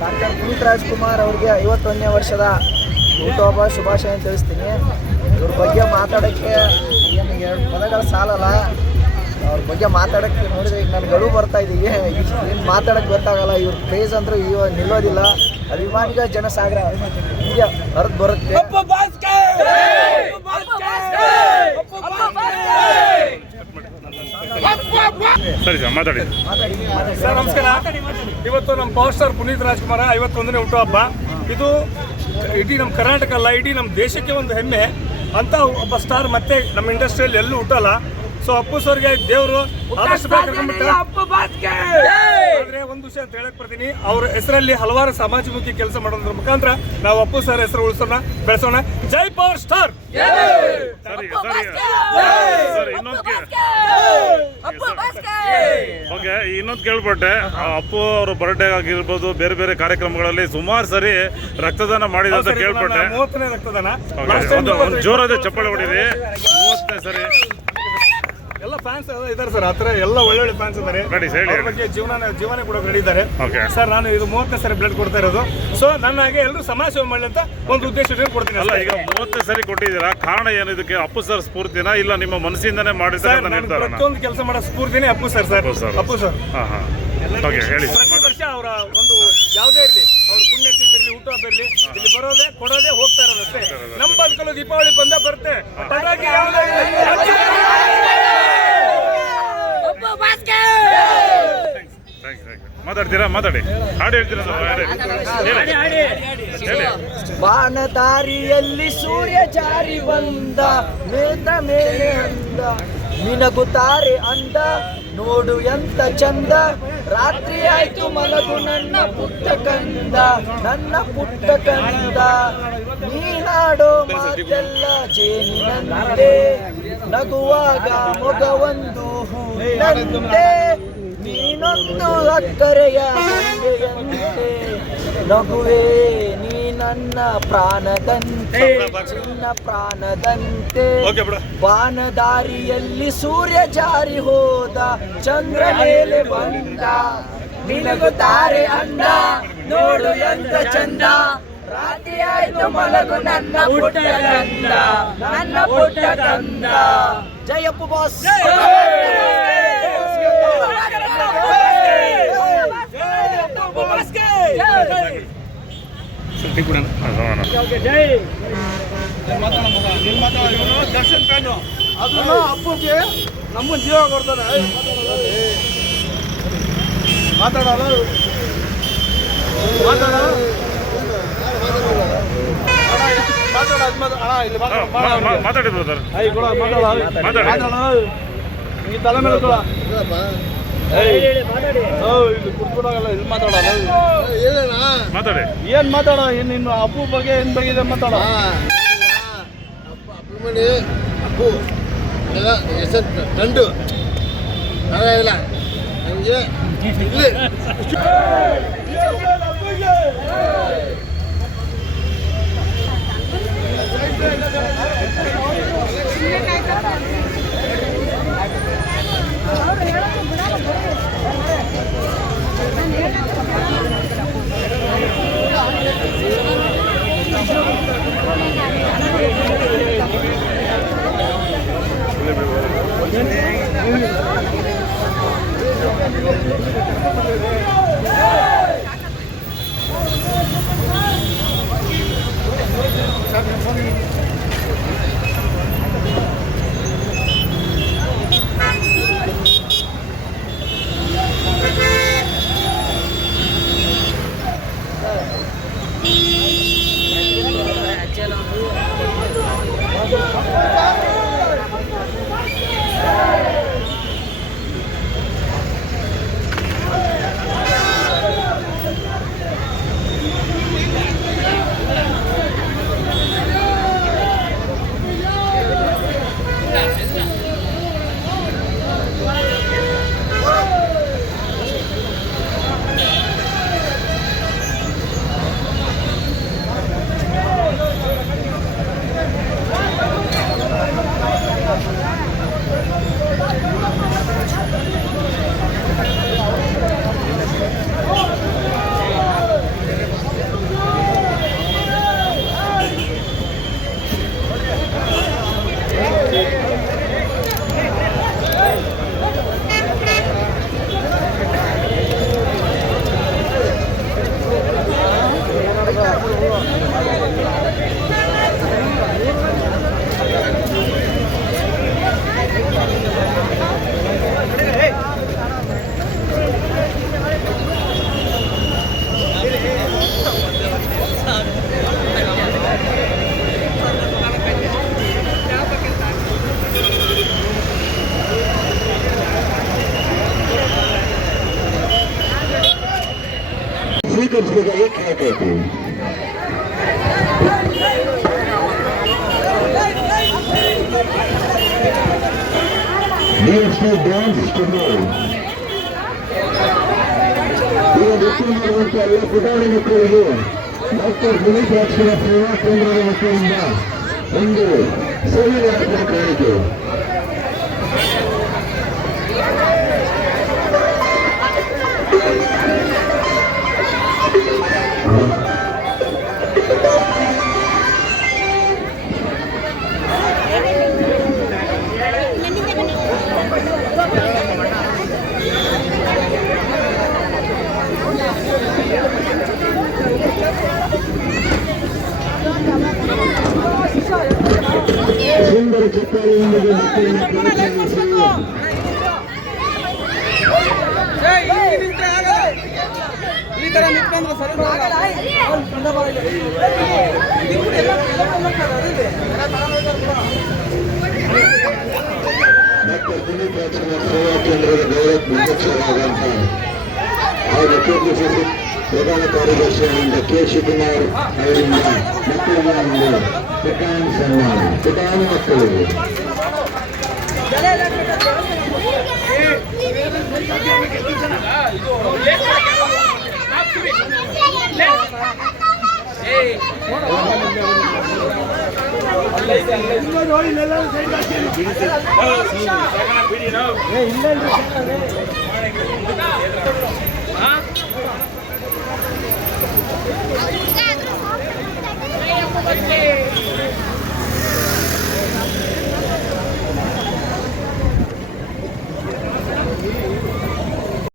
Doctor Puneeth Rajkumar ಅವ್ರಿಗೆ 51ನೇ ವರ್ಷದ ಹುಟ್ಟುಹಬ್ಬ ಶುಭಾಶಯ ತಿಳಿಸ್ತೀನಿ. ಇವ್ರ ಬಗ್ಗೆ ಮಾತಾಡೋಕ್ಕೆ ಏನು 2 ಪದಗಳು ಸಾಲಲ್ಲ. ಅವ್ರ ಬಗ್ಗೆ ಮಾತಾಡೋಕ್ಕೆ ನೋಡಿದ್ರೆ ಈಗ ನನ್ನ ಗಡು ಬರ್ತಾ ಇದ್ದೀವಿ. ಏನು ಮಾತಾಡೋಕ್ಕೆ ಗೊತ್ತಾಗಲ್ಲ. ಇವ್ರ ಕ್ರೇಜ್ ಅಂದರೂ ನಿಲ್ಲೋದಿಲ್ಲ. ಅಭಿಮಾನಿಗಳ ಜನಸಾಗರ ಹೀಗೆ ಹೊರದು ಬರುತ್ತೆ. ಸರಿ ಸರ್, ಮಾತಾಡಿ ಸರ್. ನಮಸ್ಕಾರ. ಇವತ್ತು ನಮ್ಮ ಪವರ್ ಸ್ಟಾರ್ ಪುನೀತ್ ರಾಜ್ಕುಮಾರ್ 51ನೇ ಹುಟ್ಟುಹಬ್ಬ. ಇದು ಇಡೀ ನಮ್ಮ ಕರ್ನಾಟಕ ಅಲ್ಲ, ಇಡೀ ನಮ್ಮ ದೇಶಕ್ಕೆ ಒಂದು ಹೆಮ್ಮೆ. ಅಂತ ಒಬ್ಬ ಸ್ಟಾರ್ ಮತ್ತೆ ನಮ್ಮ ಇಂಡಸ್ಟ್ರಿಯಲ್ಲಿ ಎಲ್ಲೂ ಹುಟ್ಟಲ್ಲ. ಸೊ ಅಪ್ಪು ಸರ್ಗೆ ದೇವರು ಆದಷ್ಟು ಆದ್ರೆ ಒಂದು ವಿಷಯ ಅಂತ ಹೇಳಕ್ ಬರ್ತೀನಿ. ಅವ್ರ ಹೆಸರಲ್ಲಿ ಹಲವಾರು ಸಮಾಜಮುಖಿ ಕೆಲಸ ಮಾಡೋದ್ರ ಮುಖಾಂತರ ನಾವು ಅಪ್ಪು ಸರ್ ಹೆಸರು ಉಳಿಸೋಣ, ಬೆಳೆಸೋಣ. ಜೈ ಪವರ್ ಸ್ಟಾರ್. ಓಕೆ, ಇನ್ನೊಂದು ಕೇಳ್ಪಟ್ಟೆ, ಅಪ್ಪು ಅವ್ರ ಬರ್ಡೇ ಆಗಿರ್ಬೋದು, ಬೇರೆ ಬೇರೆ ಕಾರ್ಯಕ್ರಮಗಳಲ್ಲಿ ಸುಮಾರು ಸರಿ ರಕ್ತದಾನ ಮಾಡಿದ ಅಂತ ಕೇಳ್ಪಟ್ಟೆ. 30ನೇ ರಕ್ತದಾನ. ಒಂದು ಜೋರಾದ ಚಪ್ಪಾಳೆ ಹೊಡೀರಿ. 30ನೇ ಸರಿ. ಎಲ್ಲ ಫ್ಯಾನ್ಸ್ ಇದ್ದಾರೆ ಸರ್, ಆತರ ಎಲ್ಲ ಒಳ್ಳೊಳ್ಳೆ ಫ್ಯಾನ್ಸ್ ಇದ್ದಾರೆ. ಅವ್ರ ಬಗ್ಗೆ ಜೀವನ ಕೂಡ ರೆಡಿದ್ದಾರೆ ಸರ್. ನಾನು ಇದು 30ನೇ ಸರಿ ಬ್ಲಡ್ ಕೊಡ್ತಾ ಇರೋದು. ಸೊ ನನ್ನ ಹಾಗೆ ಎಲ್ಲರೂ ಸಮಾಜ ಸೇವೆ ಮಾಡಲಿ ಅಂತ ಒಂದು ಉದ್ದೇಶ ಕೊಡ್ತೀನಿ. ಅಲ್ಲ, ಈಗ 30ನೇ ಸರಿ ಕೊಟ್ಟಿದ್ದೀರಾ, ಕಾರಣ ಏನು? ಇದಕ್ಕೆ ಅಪ್ಪು ಸರ್ ಸ್ಫೂರ್ತಿನ ಇಲ್ಲ ನಿಮ್ಮ ಮನಸ್ಸಿಂದನೇ ಮಾಡಿದ್ದಾರೆ? ಪ್ರತಿಯೊಂದು ಕೆಲಸ ಮಾಡೋ ಸ್ಫೂರ್ತಿನೇ ಅಪ್ಪು ಸರ್. ಅಪ್ಪು ಸರ್ ಹೇಳಿ. ಪ್ರತಿ ವರ್ಷ ಅವರ ಒಂದು ಯಾವುದೇ ಇರಲಿ, ಅವ್ರ ಪುಣ್ಯತಿಥಿ ಇರಲಿ, ಹುಟ್ಟುಹಬ್ಬ ಇರಲಿ, ಇಲ್ಲಿ ಬರೋದೇ ಕೊಡೋದೇ ಹೋಗ್ತಾ ಇರೋದಷ್ಟೇ. ನಮ್ಮ ಬದುಕಲು ದೀಪಾವಳಿ ಬಂದೇ ಬರುತ್ತೆ. ಮಾತಾಡ್ತೀರಾ? ಮಾತಾಡಿ. ಹಾಡು ಹೇಳ್ತೀರಾ? ಬಾಣದಾರಿಯಲ್ಲಿ ಸೂರ್ಯ ಜಾರಿ ಬಂದ, ಮೇದ ಮೇಲೆ ಅಂದ, ಮಿನಗುತ್ತಾರೆ ಅಂದ, ನೋಡು ಎಂತ ಚಂದ, ರಾತ್ರಿ ಆಯ್ತು ಮಲಗು ನನ್ನ ಪುಟ್ಟ ಕಂದ, ನನ್ನ ಪುಟ್ಟ ಕಂದ, ನೀನಾಡೋ ಮಾತೆಲ್ಲ ಜೇನಿನಂತೆ, ನಗುವಾಗ ಮೊಗವೊಂದು ಹೂವಿನಂತೆ, ನೀನೊಂದು ಅಕ್ಕರೆಯ ಮಂಗೆಯಂತೆ, ನಗುವೆ ನೀ ನನ್ನ ಪ್ರಾಣದಂತೆ, ಚಿನ್ನ ಪ್ರಾಣದಂತೆ. ಬಾನದಾರಿಯಲ್ಲಿ ಸೂರ್ಯ ಜಾರಿ ಹೋದ, ಚಂದ್ರ ಮೇಲೆ ಬಂದ, ಮಿನುಗುತ್ತಾರೆ ಅಂದ, ನೋಡು ಎಂತ ಚಂದ, ರಾತ್ರಿ ಆಯ್ತು ಮಲಗು ನನ್ನ ಪುಟ್ಟ ಕಂದ, ನನ್ನ ಪುಟ್ಟ ಕಂದ. ಜೈ ಅಪ್ಪು ಬಾಸ್. ದರ್ಶನ್ ಫ್ಯಾನು ಅದನ್ನ ಅಪ್ಪುಗೆ ನಮ್ಮ ಜೀವ ಕೊಡ್ತಾನೆ. ಮಾತಾಡೋದು ಮಾತಾಡಿ ಬ್ರದರ್. ಈ ತಲೆ ಮೇಲೆ ಮಾತಾಡಿ. ಏನ್ ಮಾತಾಡ? ಇನ್ನು ಅಪ್ಪು ಬಗ್ಗೆ ಏನ್ ಬಗ್ಗೆ ಮಾತಾಡ? ಅಪ್ಪು ಹೆಸರು ಕಂಡು ಇಲ್ಲ ನನಗೆ ಇಲ್ಲಿ ಸ್ವೀಕರಿಸಬೇಕಾಗಿ ಕೇಳ್ಕೊಳ್ತೀವಿ. DSP ಡ್ಯಾನ್ಸ್ ಸ್ಟುಡಿಯೋ ಈಗ ನೃತ್ಯ ಮಾಡುವಂಥ ಎಲ್ಲ ಪುಟಾಣಿ ಮಕ್ಕಳಿಗೆ ಡಾಕ್ಟರ್ ಪುನೀತ್ ರಾಜ್ಕುಮಾರ್ ಸೇವಾ ಕೇಂದ್ರದ ವತಿಯಿಂದ ಒಂದು ಸೇವೆಯ ಕಾಣಿಕೆ. ಸುಂದರ ಚಿತ್ತಾರಿಯೊಂದಿಗೆ ಮಕ್ಕಳನ್ನು ಪ್ರೋತ್ಸಾಹಿಸಿ ಈ ತರ ನಿಂತ್ಕೊಂಡ್ರೆ ಸರಿ ಬರಲ್ಲ. ಡಾಕ್ಟರ್ ಪುನೀತ್ ರಾಜ್ಕುಮಾರ್ ಸೇವಾ ಕೇಂದ್ರದ ಗೌರವ ಅಧ್ಯಕ್ಷರಾದಂಥ ಹಾಗೂ ಕೆಪಿಸಿಸಿ ಪ್ರಧಾನ ಕಾರ್ಯದರ್ಶಿಯಾದ ಕೆ ಶಿವಕುಮಾರ್ ಅವರಿಂದ ಮಕ್ಕಳಿಗೆ ಒಂದು ಪುಟಾಣಿ ಸನ್ಮಾನ. ಪುಟಾಣಿ ಮಕ್ಕಳಿಗೆ ಇಲ್ಲ